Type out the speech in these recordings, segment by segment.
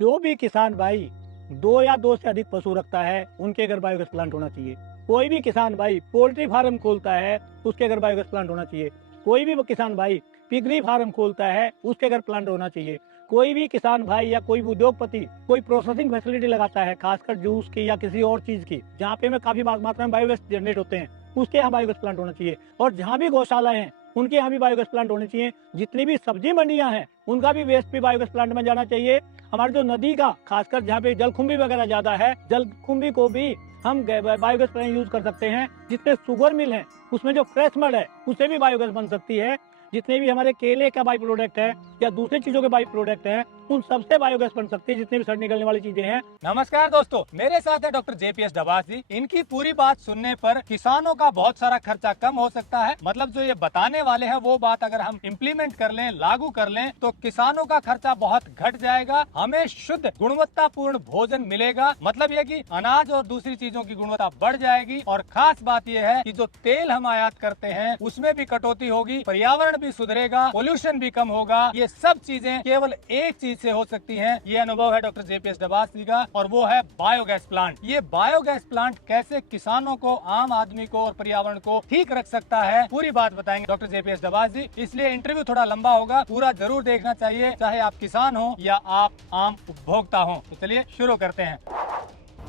जो भी किसान भाई 2 या 2 से अधिक पशु रखता है, उनके घर बायोगैस प्लांट होना चाहिए। कोई भी किसान भाई पोल्ट्री फार्म खोलता है, उसके घर बायोगैस प्लांट होना चाहिए। कोई भी वो किसान भाई पिगरी फार्म खोलता है, उसके घर प्लांट होना चाहिए। कोई भी किसान भाई या कोई उद्योगपति कोई प्रोसेसिंग फैसिलिटी लगाता है, खासकर जूस की या किसी और चीज की, जहाँ पे में काफी मात्रा में बायोगैस जनरेट होते हैं, उसके यहाँ बायोगैस प्लांट होना चाहिए। और जहाँ भी गौशालाएं हैं, उनके यहाँ भी बायोगैस प्लांट होने चाहिए। जितनी भी सब्जी मंडियां हैं, उनका भी वेस्ट भी बायोगैस प्लांट में जाना चाहिए। हमारे जो नदी का, खासकर जहाँ पे जलकुंभी वगैरह ज्यादा है, जलकुंभी को भी हम बायोगैस प्लांट यूज कर सकते हैं। जितने शुगर मिल है, उसमें जो फ्रेश मड है, उससे भी बायोगैस बन सकती है। जितने भी हमारे केले का बाई प्रोडक्ट है या दूसरी चीजों के बाई प्रोडक्ट है, उन सबसे बायोगैस बन सकती है, जितनी भी सड़ निकलने वाली चीजें हैं। नमस्कार दोस्तों, मेरे साथ है डॉक्टर जेपीएस डबास जी। इनकी पूरी बात सुनने पर किसानों का बहुत सारा खर्चा कम हो सकता है। मतलब जो ये बताने वाले हैं वो बात अगर हम इम्प्लीमेंट कर लें, लागू कर लें, तो किसानों का खर्चा बहुत घट जाएगा। हमें शुद्ध गुणवत्तापूर्ण भोजन मिलेगा। मतलब ये कि अनाज और दूसरी चीजों की गुणवत्ता बढ़ जाएगी। और खास बात यह है कि जो तेल हम आयात करते हैं उसमें भी कटौती होगी, पर्यावरण भी सुधरेगा, पोल्यूशन भी कम होगा। ये सब चीजें केवल एक चीज से हो सकती हैं। ये अनुभव है डॉक्टर जेपीएस डबास जी का, और वो है बायोगैस प्लांट। ये बायोगैस प्लांट कैसे किसानों को, आम आदमी को और पर्यावरण को ठीक रख सकता है, पूरी बात बताएंगे डॉक्टर जेपीएस डबास जी। इसलिए इंटरव्यू थोड़ा लंबा होगा, पूरा जरूर देखना चाहिए, चाहे आप किसान हो या आप आम उपभोक्ता हो। तो चलिए शुरू करते हैं।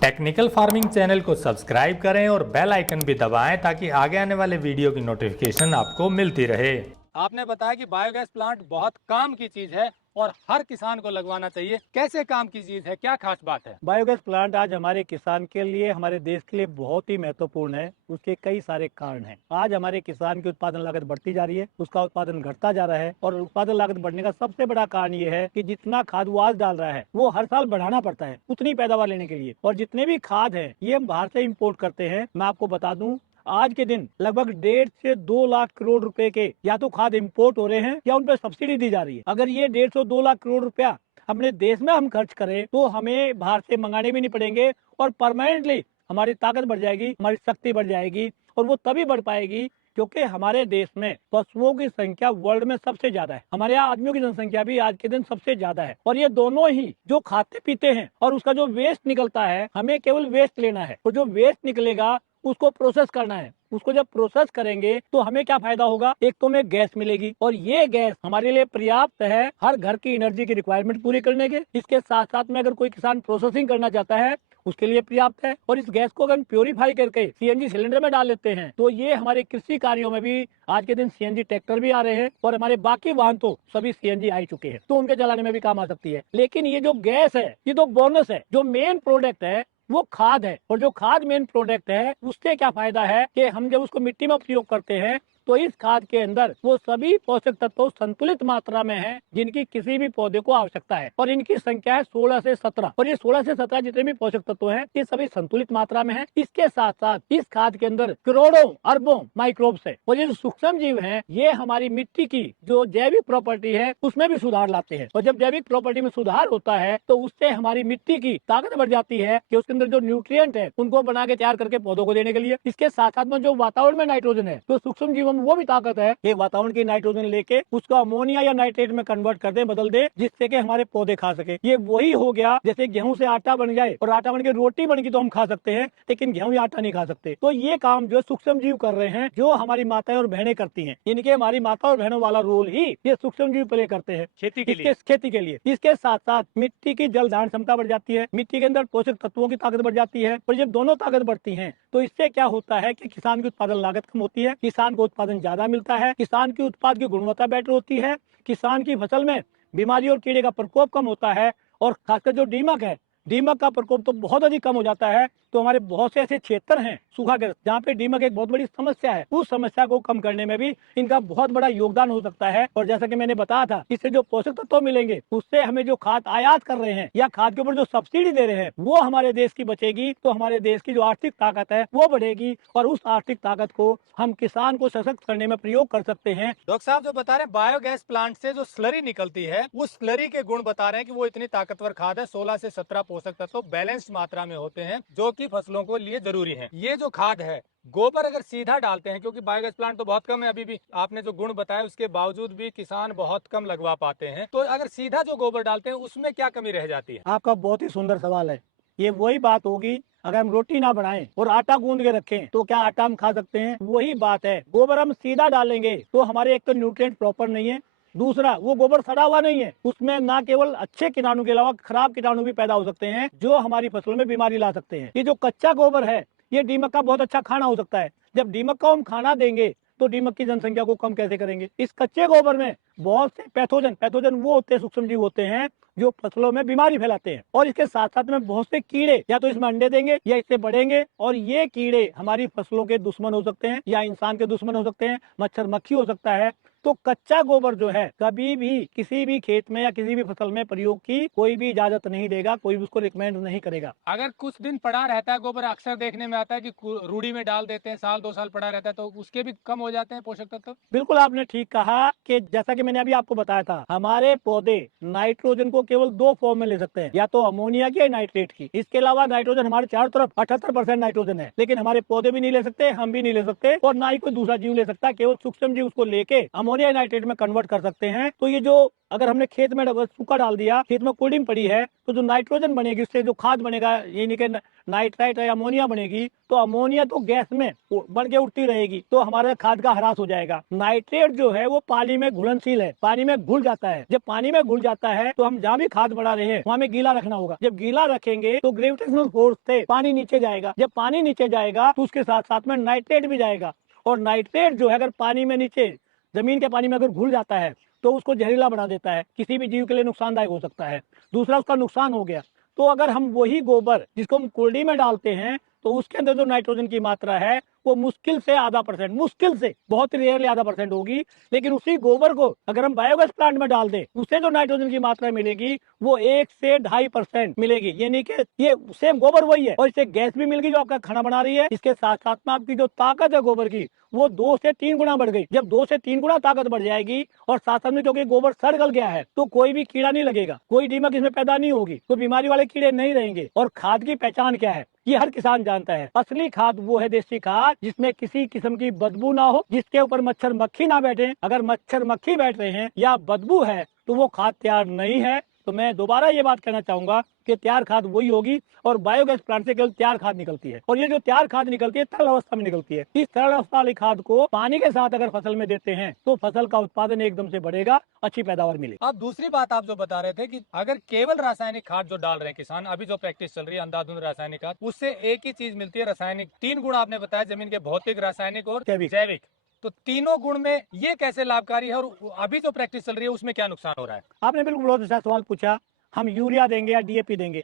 टेक्निकल फार्मिंग चैनल को सब्सक्राइब करें और बेल आइकन भी दबाएं ताकि आगे आने वाले वीडियो की नोटिफिकेशन आपको मिलती रहे। आपने बताया कि बायोगैस प्लांट बहुत काम की चीज है और हर किसान को लगवाना चाहिए। कैसे काम की चीज है, क्या खास बात है? बायोगैस प्लांट आज हमारे किसान के लिए, हमारे देश के लिए बहुत ही महत्वपूर्ण है। उसके कई सारे कारण हैं। आज हमारे किसान की उत्पादन लागत बढ़ती जा रही है, उसका उत्पादन घटता जा रहा है। और उत्पादन लागत बढ़ने का सबसे बड़ा कारण ये है कि जितना खाद वो आज डाल रहा है, वो हर साल बढ़ाना पड़ता है उतनी पैदावार लेने के लिए। और जितने भी खाद है, ये हम बाहर से इम्पोर्ट करते हैं। मैं आपको बता दूं, आज के दिन लगभग 1.5 से 2 लाख करोड़ रुपए के या तो खाद इंपोर्ट हो रहे हैं या उन पर सब्सिडी दी जा रही है। अगर ये 1.5 से 2 लाख करोड़ रुपया अपने देश में हम खर्च करें, तो हमें बाहर से मंगाने भी नहीं पड़ेंगे और परमानेंटली हमारी ताकत बढ़ जाएगी, हमारी शक्ति बढ़ जाएगी। और वो तभी बढ़ पाएगी क्योंकि हमारे देश में पशुओं की संख्या वर्ल्ड में सबसे ज्यादा है। हमारे यहाँ आदमियों की जनसंख्या भी आज के दिन सबसे ज्यादा है। और ये दोनों ही जो खाते पीते हैं और उसका जो वेस्ट निकलता है, हमें केवल वेस्ट लेना है। और जो वेस्ट निकलेगा उसको प्रोसेस करना है। उसको जब प्रोसेस करेंगे तो हमें क्या फायदा होगा? एक तो हमें गैस मिलेगी और ये गैस हमारे लिए पर्याप्त है हर घर की एनर्जी की रिक्वायरमेंट पूरी करने के। इसके साथ साथ में अगर कोई किसान प्रोसेसिंग करना चाहता है, उसके लिए पर्याप्त है। और इस गैस को अगर हम प्योरीफाई करके सीएनजी सिलेंडर में डाल लेते हैं, तो ये हमारे कृषि कार्यों में भी आज के दिन सीएनजी ट्रैक्टर भी आ रहे हैं और हमारे बाकी वाहन तो सभी सीएनजी आ चुके हैं, तो उनके चलाने में भी काम आ सकती है। लेकिन ये जो गैस है, ये तो बोनस है। जो मेन प्रोडक्ट है वो खाद है। और जो खाद मेन प्रोडक्ट है, उससे क्या फायदा है कि हम जब उसको मिट्टी में उपयोग करते हैं, तो इस खाद के अंदर वो सभी पोषक तत्व संतुलित मात्रा में हैं, जिनकी किसी भी पौधे को आवश्यकता है। और इनकी संख्या है 16 से 17। और ये 16 से 17 जितने भी पोषक तत्व हैं, ये सभी संतुलित मात्रा में हैं। इसके साथ साथ इस खाद के अंदर करोड़ों अरबों माइक्रोब्स है। और ये जो सूक्ष्म जीव हैं, ये हमारी मिट्टी की जो जैविक प्रॉपर्टी है उसमें भी सुधार लाते हैं। और जब जैविक प्रॉपर्टी में सुधार होता है, तो उससे हमारी मिट्टी की ताकत बढ़ जाती है कि उसके अंदर जो न्यूट्रिएंट है उनको बना के तैयार करके पौधों को देने के लिए। इसके साथ साथ में जो वातावरण में नाइट्रोजन है, जो सूक्ष्म जीवों में, वो भी ताकत है कि वातावरण की नाइट्रोजन लेके उसको अमोनिया या नाइट्रेट में कन्वर्ट कर दे, बदल दे, जिससे कि हमारे पौधे खा सके। ये वही हो गया जैसे गेहूं से आटा बन जाए और आटा बन के रोटी बन गई तो हम खा सकते हैं, लेकिन गेहूं या आटा नहीं खा सकते। तो ये काम जो सूक्ष्म जीव कर रहे हैं, जो हमारी माताएं और बहनें करती हैं, इनके हमारी माता और बहनों वाला रोल ही ये सूक्ष्म जीव प्ले करते हैं खेती के लिए। इसके साथ साथ मिट्टी की जल धारण क्षमता बढ़ जाती है, मिट्टी के अंदर पोषक तत्वों की ताकत बढ़ जाती है। और जब दोनों ताकत बढ़ती है, तो इससे क्या होता है कि किसान की उत्पादन लागत कम होती है, किसान को उत्पादन ज्यादा मिलता है, किसान की उत्पाद की गुणवत्ता बेटर होती है, किसान की फसल में बीमारी और कीड़े का प्रकोप कम होता है। और खासकर जो दीमक है, दीमक का प्रकोप तो बहुत अधिक कम हो जाता है। तो हमारे बहुत से ऐसे क्षेत्र हैं सूखाग्रस्त, जहाँ पे दीमक एक बहुत बड़ी समस्या है। उस समस्या को कम करने में भी इनका बहुत बड़ा योगदान हो सकता है। और जैसा कि मैंने बताया था, इससे जो पोषक तत्व मिलेंगे, उससे हमें जो खाद आयात कर रहे हैं या खाद के ऊपर जो सब्सिडी दे रहे हैं, वो हमारे देश की बचेगी। तो हमारे देश की जो आर्थिक ताकत है वो बढ़ेगी और उस आर्थिक ताकत को हम किसान को सशक्त करने में प्रयोग कर सकते हैं। डॉक्टर साहब जो बता रहे हैं बायोगैस प्लांट से जो स्लरी निकलती है, उस स्लरी के गुण बता रहे हैं कि वो इतनी ताकतवर खाद है, 16 से 17 पोषक तत्व बैलेंस्ड मात्रा में होते हैं, जो कि आपकी फसलों को लिए जरूरी है। ये जो खाद है, गोबर अगर सीधा डालते हैं, क्योंकि बायोगैस प्लांट तो बहुत कम है अभी भी, आपने जो गुण बताया उसके बावजूद भी किसान बहुत कम लगवा पाते हैं, तो अगर सीधा जो गोबर डालते हैं उसमें क्या कमी रह जाती है? आपका बहुत ही सुंदर सवाल है। ये वही बात होगी, अगर हम रोटी ना बनाएं और आटा गूंद के रखें तो क्या आटा हम खा सकते हैं? वही बात है, गोबर हम सीधा डालेंगे तो हमारे एक तो न्यूट्रिएंट प्रॉपर नहीं है, दूसरा वो गोबर सड़ा हुआ नहीं है, उसमें ना केवल अच्छे कीटाणु के अलावा खराब कीटाणु भी पैदा हो सकते हैं जो हमारी फसलों में बीमारी ला सकते हैं। ये जो कच्चा गोबर है, ये दीमक का बहुत अच्छा खाना हो सकता है। जब दीमक को हम खाना देंगे तो दीमक की जनसंख्या को कम कैसे करेंगे? इस कच्चे गोबर में बहुत से पैथोजन वो होते हैं, सूक्ष्म जीव होते हैं जो फसलों में बीमारी फैलाते हैं, और इसके साथ साथ में बहुत से कीड़े या तो इसमें अंडे देंगे या इससे बढ़ेंगे, और ये कीड़े हमारी फसलों के दुश्मन हो सकते हैं या इंसान के दुश्मन हो सकते हैं, मच्छर मक्खी हो सकता है। तो कच्चा गोबर जो है कभी भी किसी भी खेत में या किसी भी फसल में प्रयोग की कोई भी इजाजत नहीं देगा, कोई भी उसको रिकमेंड नहीं करेगा। अगर कुछ दिन पड़ा रहता है गोबर, अक्सर देखने में आता है कि रूढ़ी में डाल देते हैं, साल 2 साल पड़ा रहता है, तो उसके भी कम हो जाते हैं पोषक तत्व। बिल्कुल आपने ठीक कहा कि जैसा कि मैंने अभी आपको बताया था, हमारे पौधे नाइट्रोजन को केवल 2 फॉर्म में ले सकते हैं, या तो अमोनिया की या नाइट्रेट की। इसके अलावा नाइट्रोजन हमारे चारों तरफ 78% नाइट्रोजन है, लेकिन हमारे पौधे भी नहीं ले सकते, हम भी नहीं ले सकते, और ना ही कोई दूसरा जीव ले सकता। केवल सूक्ष्म जीव उसको लेके अमोनिया नाइट्रेट में कन्वर्ट कर सकते हैं। तो ये जो अगर हमने खेत में सूखा डाल दिया, खेत में कोल्डिंग पड़ी है, तो जो नाइट्रोजन बनेगी उससे जो खाद बनेगा, ये नहीं कि नाइट्राइट या अमोनिया बनेगी, तो अमोनिया तो गैस में बढ़ के उठती रहेगी, तो हमारे खाद का ह्रास हो जाएगा। नाइट्रेट जो है वो पानी में घुलनशील है, पानी में घुल जाता है। जब पानी में घुल जाता है तो हम जहाँ भी खाद बढ़ा रहे हैं वहाँ में गीला रखना होगा। जब गीला रखेंगे तो ग्रेविटेशनल फोर्स से पानी नीचे जाएगा। जब पानी नीचे जाएगा तो उसके साथ साथ में नाइट्रेट भी जाएगा, और नाइट्रेट जो है अगर पानी में नीचे जमीन के पानी में अगर घुल जाता है तो उसको जहरीला बना देता है, किसी भी जीव के लिए नुकसानदायक हो सकता है। दूसरा उसका नुकसान हो गया। तो अगर हम वही गोबर जिसको हम कुंडी में डालते हैं तो उसके अंदर जो नाइट्रोजन की मात्रा है वो मुश्किल से आधा %, मुश्किल से, बहुत रेयरली आधा % होगी, लेकिन उसी गोबर को अगर हम बायोगैस प्लांट में डाल दें, उससे जो नाइट्रोजन की मात्रा मिलेगी वो 1 से 2.5% मिलेगी। यानी कि ये सेम गोबर वही है, और इससे गैस भी मिल गई जो आपका खाना बना रही है। इसके साथ साथ में आपकी जो ताकत है गोबर की वो 2 से 3 गुना बढ़ गई। जब 2 से 3 गुना ताकत बढ़ जाएगी, और साथ साथ में क्योंकि गोबर सड़ गल गया है तो कोई भी कीड़ा नहीं लगेगा, कोई दीमक इसमें पैदा नहीं होगी, कोई बीमारी वाले कीड़े नहीं रहेंगे। और खाद की पहचान क्या है ये हर किसान जानता है। असली खाद वो है देसी खाद जिसमें किसी किस्म की बदबू ना हो, जिसके ऊपर मच्छर मक्खी ना बैठे। अगर मच्छर मक्खी बैठ रहे हैं या बदबू है तो वो खाद तैयार नहीं है। तो मैं दोबारा ये बात कहना चाहूंगा कि तैयार खाद वही होगी, और बायोगैस प्लांट से केवल तैयार खाद निकलती है, और ये जो तैयार खाद निकलती है तरल अवस्था में निकलती है। इस तरल अवस्था वाली खाद को पानी के साथ अगर फसल में देते हैं तो फसल का उत्पादन एकदम से बढ़ेगा, अच्छी पैदावार मिलेगी। अब दूसरी बात आप जो बता रहे थे कि अगर केवल रासायनिक खाद जो डाल रहे हैं किसान, अभी जो प्रैक्टिस चल रही है अंधाधुंध रासायनिक खाद, उससे एक ही चीज मिलती है, रासायनिक। 3 गुण आपने बताया, जमीन के भौतिक, रासायनिक और जैविक। तो तीनों गुण में ये कैसे लाभकारी है, और अभी जो प्रैक्टिस चल रही है उसमें क्या नुकसान हो रहा है? आपने बिल्कुल बहुत अच्छा सवाल पूछा। हम यूरिया देंगे या डीएपी देंगे,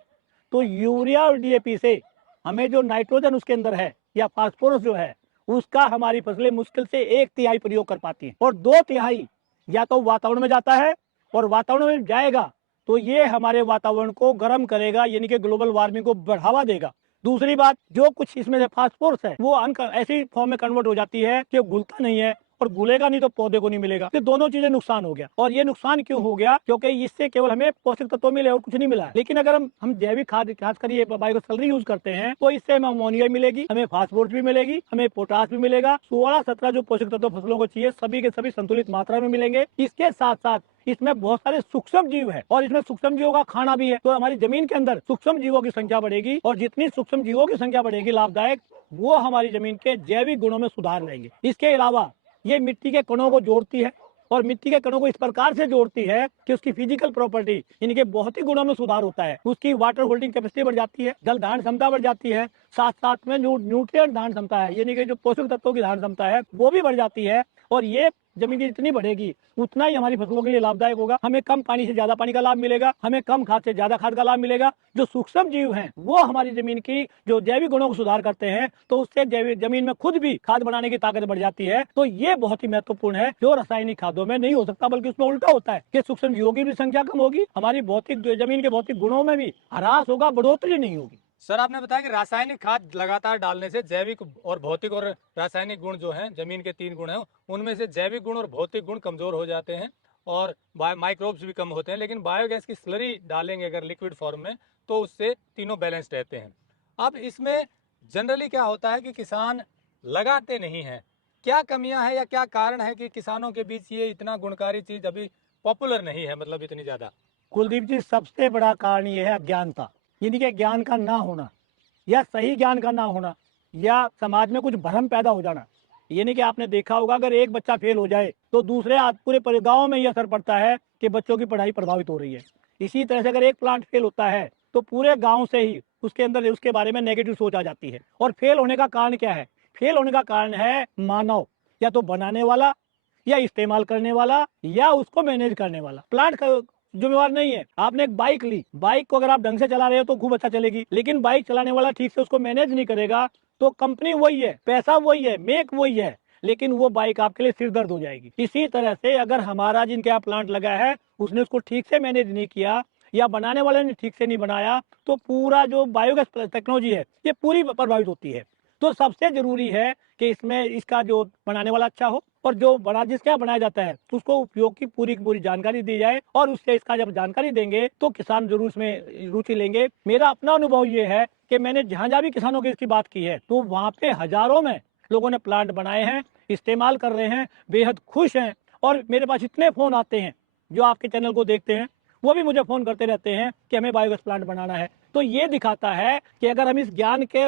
तो यूरिया और डीएपी से हमें जो नाइट्रोजन उसके अंदर है या फास्फोरस जो है उसका हमारी फसलें मुश्किल से 1/3 प्रयोग कर पाती हैं, और 2/3 या तो वातावरण में जाता है, और वातावरण में जाएगा तो ये हमारे वातावरण को गर्म करेगा, यानी कि ग्लोबल वार्मिंग को बढ़ावा देगा। दूसरी बात, जो कुछ इसमें से फास्फोरस है वो ऐसी फॉर्म में कन्वर्ट हो जाती है कि घुलता नहीं है, और घुलेगा नहीं तो पौधे को नहीं मिलेगा। तो दोनों चीजें नुकसान हो गया। और ये नुकसान क्यों हो गया? क्योंकि इससे केवल हमें पोषक तत्व मिले और कुछ नहीं मिला है। लेकिन अगर हम जैविक खाद खास कर ये बायोगैस स्लरी यूज करते हैं तो इससे हमें अमोनिया मिलेगी, हमें फास्फोरस भी मिलेगी, हमें पोटास भी मिलेगा, 16-17 जो पोषक तत्व फसलों को चाहिए सभी के सभी संतुलित मात्रा में मिलेंगे। इसके साथ साथ इसमें बहुत सारे सूक्ष्म जीव है, और इसमें सूक्ष्म जीवों का खाना भी है। तो हमारी जमीन के अंदर सूक्ष्म जीवों की संख्या बढ़ेगी, और जितनी सूक्ष्म जीवों की संख्या बढ़ेगी लाभदायक, वो हमारी जमीन के जैविक गुणों में सुधार लाएंगे। इसके अलावा ये मिट्टी के कणों को जोड़ती है, और मिट्टी के कणों को इस प्रकार से जोड़ती है कि उसकी फिजिकल प्रॉपर्टी यानी कि भौतिक गुणों में सुधार होता है। उसकी वाटर होल्डिंग कैपेसिटी बढ़ जाती है, जल धारण क्षमता बढ़ जाती है, साथ साथ में न्यूट्रिएंट धारण क्षमता है यानी कि जो पोषक तत्वों की धारण क्षमता है वो भी बढ़ जाती है। और ये जमीन की जितनी बढ़ेगी उतना ही हमारी फसलों के लिए लाभदायक होगा। हमें कम पानी से ज्यादा पानी का लाभ मिलेगा, हमें कम खाद से ज्यादा खाद का लाभ मिलेगा। जो सूक्ष्म जीव हैं वो हमारी जमीन की जो जैविक गुणों को सुधार करते हैं, तो उससे जमीन में खुद भी खाद बनाने की ताकत बढ़ जाती है। तो ये बहुत ही महत्वपूर्ण है, जो रासायनिक खादों में नहीं हो सकता, बल्कि उसमें उल्टा होता है कि सूक्ष्म जीवों की भी संख्या कम होगी, हमारी भौतिक जमीन के भौतिक गुणों में भी ह्रास होगा, बढ़ोतरी नहीं होगी। सर, आपने बताया कि रासायनिक खाद लगातार डालने से जैविक और भौतिक और रासायनिक गुण जो हैं, जमीन के 3 गुण हैं, उनमें से जैविक गुण और भौतिक गुण कमजोर हो जाते हैं और माइक्रोब्स भी कम होते हैं। लेकिन बायोगैस की स्लरी डालेंगे अगर लिक्विड फॉर्म में, तो उससे तीनों बैलेंस रहते हैं। अब इसमें जनरली क्या होता है कि किसान लगाते नहीं हैं, क्या कमियां हैं या क्या कारण है कि किसानों के बीच ये इतना गुणकारी चीज अभी पॉपुलर नहीं है, मतलब इतनी ज्यादा? कुलदीप जी, सबसे बड़ा कारण ये है अज्ञानता, यानी कि ज्ञान का ना होना या सही ज्ञान का ना होना, या समाज में कुछ भ्रम पैदा हो जाना। यानी कि आपने देखा होगा, अगर एक बच्चा फेल हो जाए तो दूसरे पूरे गांव में ये असर पड़ता है कि बच्चों की पढ़ाई प्रभावित हो रही है। इसी तरह से अगर एक प्लांट फेल होता है तो पूरे गांव से ही उसके अंदर उसके बारे में नेगेटिव सोच आ जाती है। और फेल होने का कारण क्या है? फेल होने का कारण है मानव, या तो बनाने वाला, या इस्तेमाल करने वाला, या उसको मैनेज करने वाला। प्लांट का जिम्मेवार नहीं है। आपने एक बाइक ली, बाइक को अगर आप ढंग से चला रहे हो तो खूब अच्छा चलेगी, लेकिन बाइक चलाने वाला ठीक से उसको मैनेज नहीं करेगा तो कंपनी वही है, पैसा वही है, मेक वही है, लेकिन वो बाइक आपके लिए सिर दर्द हो जाएगी। इसी तरह से अगर हमारा जिनके यहाँ प्लांट लगा है उसने उसको ठीक से मैनेज नहीं किया, या बनाने वाले ने ठीक से नहीं बनाया, तो पूरा जो बायोगैस टेक्नोलॉजी है ये पूरी प्रभावित होती है। तो सबसे जरूरी है कि इसमें इसका जो बनाने वाला अच्छा हो, और जो जिसके यहाँ बनाया जाता है उसको उपयोग की पूरी जानकारी दी जाए, और उससे इसका जब जानकारी देंगे तो किसान जरूर इसमें रुचि लेंगे। मेरा अपना अनुभव ये है कि मैंने जहाँ भी किसानों की इसकी बात की है तो वहाँ पे हजारों में लोगों ने प्लांट बनाए हैं, इस्तेमाल कर रहे हैं, बेहद खुश हैं। और मेरे पास इतने फोन आते हैं जो आपके चैनल को देखते हैं, वो भी मुझे फोन करते रहते हैं कि हमें बायोगैस प्लांट बनाना है। तो ये दिखाता है कि अगर हम इस ज्ञान के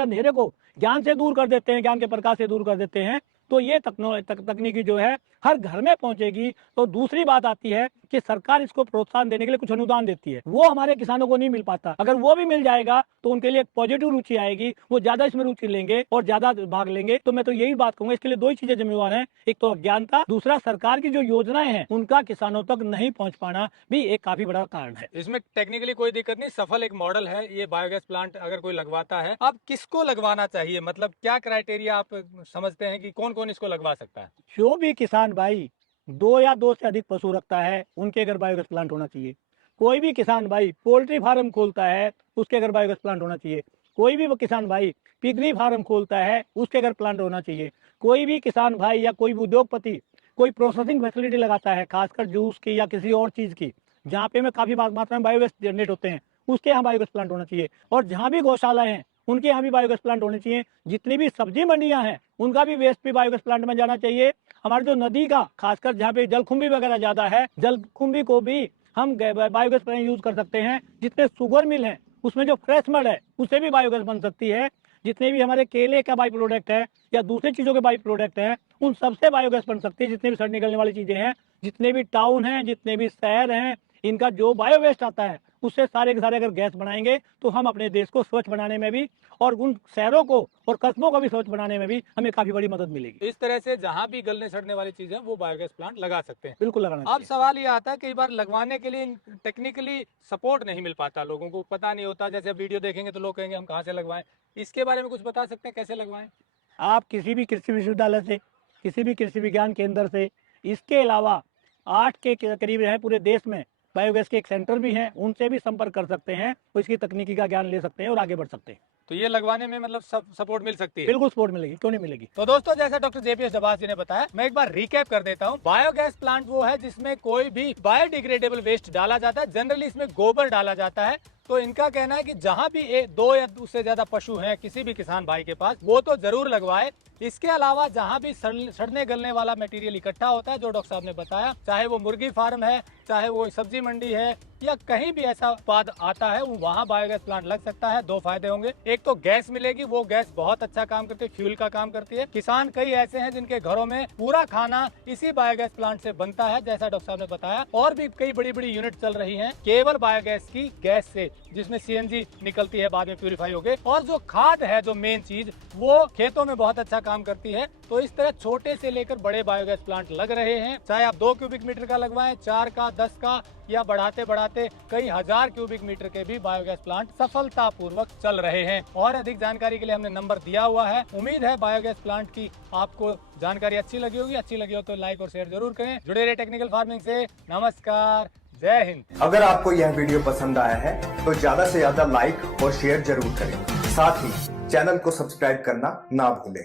अंधेरे को ज्ञान से दूर कर देते हैं, ज्ञान के प्रकाश से दूर कर देते हैं, तो ये तकनीकी जो है हर घर में पहुंचेगी। तो दूसरी बात आती है कि सरकार इसको प्रोत्साहन देने के लिए कुछ अनुदान देती है, वो हमारे किसानों को नहीं मिल पाता। अगर वो भी मिल जाएगा तो उनके लिए एक पॉजिटिव रुचि आएगी, वो ज्यादा इसमें रुचि लेंगे और ज्यादा भाग लेंगे। तो मैं तो यही बात कहूंगा, इसके लिए दो ही चीजें जिम्मेवार हैं, एक तो अज्ञानता, दूसरा सरकार की जो योजनाएं हैं उनका किसानों तक नहीं पहुंच पाना भी एक काफी बड़ा कारण है। इसमें टेक्निकली कोई दिक्कत नहीं, सफल एक मॉडल है ये बायोगैस प्लांट। अगर कोई लगवाता है, अब किसको लगवाना चाहिए, मतलब क्या क्राइटेरिया आप समझते हैं कि कौन कौन इसको लगवा सकता है? जो भी किसान भाई 2 या 2 से अधिक पशु रखता है उनके घर बायोगैस प्लांट होना चाहिए। कोई भी किसान भाई पोल्ट्री फार्म खोलता है उसके घर बायोगैस प्लांट होना चाहिए। कोई भी किसान भाई पिगरी फार्म खोलता है उसके घर प्लांट होना चाहिए। कोई भी किसान भाई या कोई भी उद्योगपति कोई प्रोसेसिंग फैसिलिटी लगाता है, खासकर जूस की या किसी और चीज़ की, जहाँ पे में काफ़ी मात्रा में बायोगैस जनरेट होते हैं, उसके यहाँ बायोगैस प्लांट होना चाहिए। और जहाँ भी गौशाला हैं उनके यहाँ भी बायोगैस प्लांट होने चाहिए। जितनी भी सब्जी मंडियाँ हैं उनका भी वेस्ट भी बायोगैस प्लांट में जाना चाहिए। हमारे जो नदी का, खासकर जहाँ पे जलकुंभी वगैरह ज़्यादा है, जलकुंभी को भी हम बायोगैस प्लांट यूज़ कर सकते हैं। जितने शुगर मिल हैं उसमें जो फ्रेश मड है उससे भी बायोगैस बन सकती है। जितने भी हमारे केले का बाई प्रोडक्ट है या दूसरी चीज़ों के बाई प्रोडक्ट हैं उन सबसे बायोगैस बन सकती है। जितने भी सड़ निकलने वाली चीज़ें हैं, जितने भी टाउन हैं, जितने भी शहर हैं, इनका जो बायो वेस्ट आता है उससे सारे के सारे अगर गैस बनाएंगे तो हम अपने देश को स्वच्छ बनाने में भी और उन शहरों को और कस्बों को भी स्वच्छ बनाने में भी हमें काफी बड़ी मदद मिलेगी। इस तरह से जहाँ भी गलने सड़ने वाली चीजें वो बायोगैस प्लांट लगा सकते हैं। बिल्कुल लगाना अब सवाल ये आता है कई बार लगवाने के लिए टेक्निकली सपोर्ट नहीं मिल पाता, लोगों को पता नहीं होता। जैसे वीडियो देखेंगे तो लोग कहेंगे हम कहाँ से लगवाएं, इसके बारे में कुछ बता सकते हैं कैसे लगवाएं? आप किसी भी कृषि विश्वविद्यालय से, किसी भी कृषि विज्ञान केंद्र से, इसके अलावा 8 के करीब है पूरे देश में बायोगैस के एक सेंटर भी हैं, उनसे भी संपर्क कर सकते हैं और इसकी तकनीकी का ज्ञान ले सकते हैं और आगे बढ़ सकते हैं। तो ये लगवाने में मतलब सपोर्ट मिल सकती है? बिल्कुल सपोर्ट मिलेगी, क्यों नहीं मिलेगी। तो दोस्तों, जैसा डॉक्टर जेपीएस डबास जी ने बताया, मैं एक बार रिकैप कर देता हूँ। बायोगैस प्लांट वो है जिसमें कोई भी बायोडिग्रेडेबल वेस्ट डाला जाता है। जनरली इसमें गोबर डाला जाता है। तो इनका कहना है कि जहां भी 2 या उससे ज्यादा पशु हैं किसी भी किसान भाई के पास, वो तो जरूर लगवाए। इसके अलावा जहां भी सड़ने गलने वाला मटेरियल इकट्ठा होता है, जो डॉक्टर साहब ने बताया, चाहे वो मुर्गी फार्म है, चाहे वो सब्जी मंडी है, या कहीं भी ऐसा उत्पाद आता है, वहाँ बायोगैस प्लांट लग सकता है। 2 फायदे होंगे, एक तो गैस मिलेगी, वो गैस बहुत अच्छा काम करती है, फ्यूल का काम करती है। किसान कई ऐसे हैं जिनके घरों में पूरा खाना इसी बायोगैस प्लांट से बनता है, जैसा डॉक्टर साहब ने बताया। और भी कई बड़ी बड़ी यूनिट चल रही है केवल बायोगैस की गैस से, जिसमें सीएनजी निकलती है, बाद में प्यूरिफाई होके। और जो खाद है, जो मेन चीज, वो खेतों में बहुत अच्छा काम करती है। तो इस तरह छोटे से लेकर बड़े बायोगैस प्लांट लग रहे हैं। चाहे आप 2 क्यूबिक मीटर का लगवाएं, 4 का, 10 का, या बढ़ाते बढ़ाते कई हजार क्यूबिक मीटर के भी बायोगैस प्लांट सफलतापूर्वक चल रहे हैं। और अधिक जानकारी के लिए हमने नंबर दिया हुआ है। उम्मीद है बायोगैस प्लांट की आपको जानकारी अच्छी लगी होगी। अच्छी लगी हो तो लाइक और शेयर जरूर करें। जुड़े रहे टेक्निकल फार्मिंग से। नमस्कार, जय हिंद। अगर आपको यह वीडियो पसंद आया है तो ज्यादा से ज्यादा लाइक और शेयर जरूर करें। साथ ही चैनल को सब्सक्राइब करना ना भूलें।